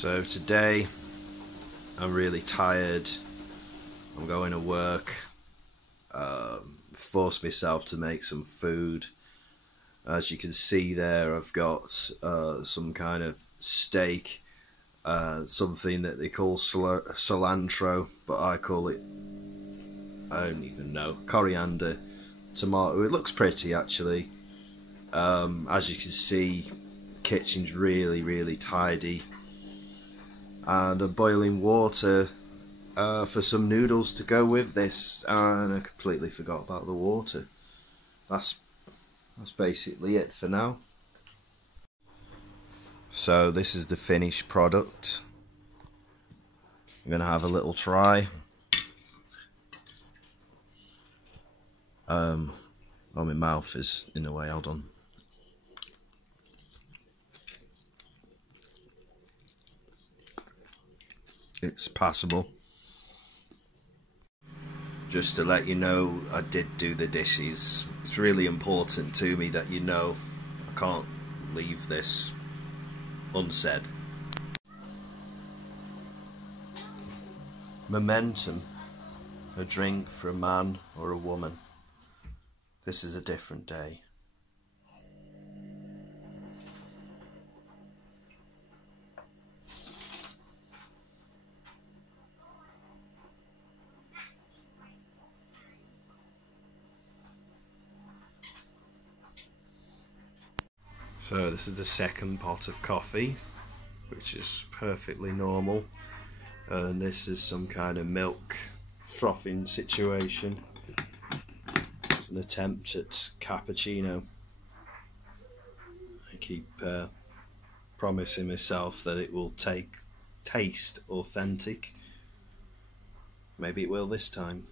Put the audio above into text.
So today I'm really tired. I'm going to work. Forced myself to make some food. As you can see there, I've got some kind of steak, something that they call cilantro, but I call it, I don't even know, coriander, tomato. It looks pretty actually. As you can see, kitchen's really tidy, and I'm boiling water for some noodles to go with this, and I completely forgot about the water. That's basically it for now. So this is the finished product. I'm gonna have a little try. Oh, my mouth is in the way, hold on. It's passable. Just to let you know, I did do the dishes. It's really important to me that you know I can't leave this unsaid. Momentum, a drink for a man or a woman. This is a different day. So this is the second pot of coffee, which is perfectly normal, and this is some kind of milk frothing situation. It's an attempt at cappuccino. I keep promising myself that it will taste authentic. Maybe it will this time.